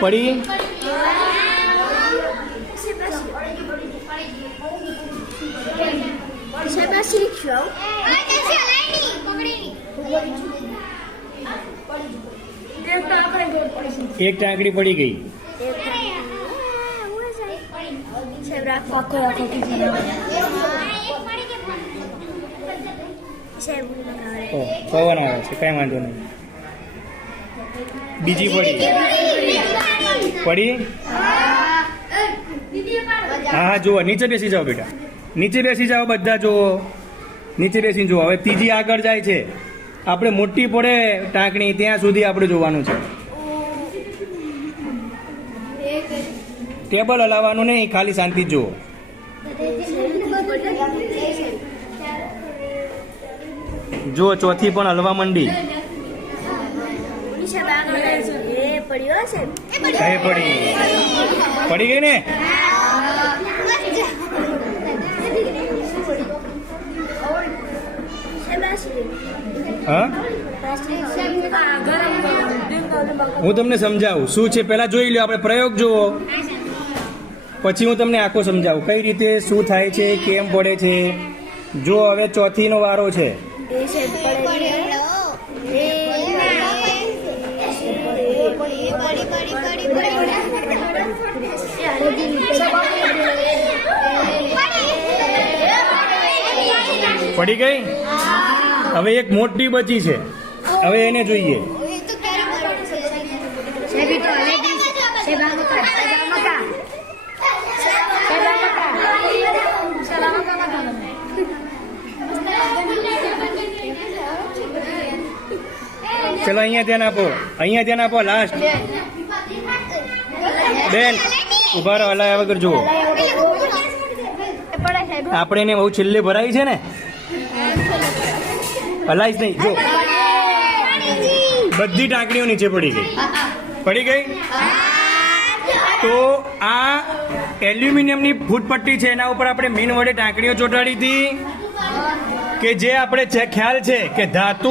પડી એક ટાંકડી પડી ગઈ. પવન આવે છે, કઈ વાંધો નહીં. બીજી પડી હા જુઓ, નીચે બેસી જાઓ બેટા, નીચે બેસી જાઓ બધા, જુઓ નીચે બેસીને જુઓ. હવે ત્રીજી આગળ જાય છે. આપણે મોટી પડે ટાંકણી ત્યાં સુધી આપણે જોવાનું છે. ટેબલ હલાવવાનું નહીં, ખાલી શાંતિ જુઓ. જો ચોથી પણ હલવા માંડી. પડી ગઈ ને. હા, હું તમને સમજાવું શું છે. પેલા જોઈ લો, આપણે પ્રયોગ જુઓ, પછી હું તમને આખો સમજાવું કઈ રીતે શું થાય છે, કેમ પડે છે. જો હવે ચોથી નો વારો છે. પડી ગઈ. હવે એક મોટી બચી છે, હવે એને જોઈએ. ચલો અહીંયા ધ્યાન આપો, અહીંયા ધ્યાન આપો. લાસ્ટ બેન ઉભા રહો, હલાયા વગર જુઓ. આપણે એને બહુ છેલ્લે ભરાઈ છે ને, હલાઈશ નહીં. જો બધી ટાંકણીઓ નીચે પડી ગઈ. પડી ગઈ. તો આ એલ્યુમિનિયમની ફૂટપટ્ટી છે, એના ઉપર આપણે મીન વડે ટાંકણીઓ ચોંટાડી હતી, કે જે આપણે ખ્યાલ છે કે ધાતુ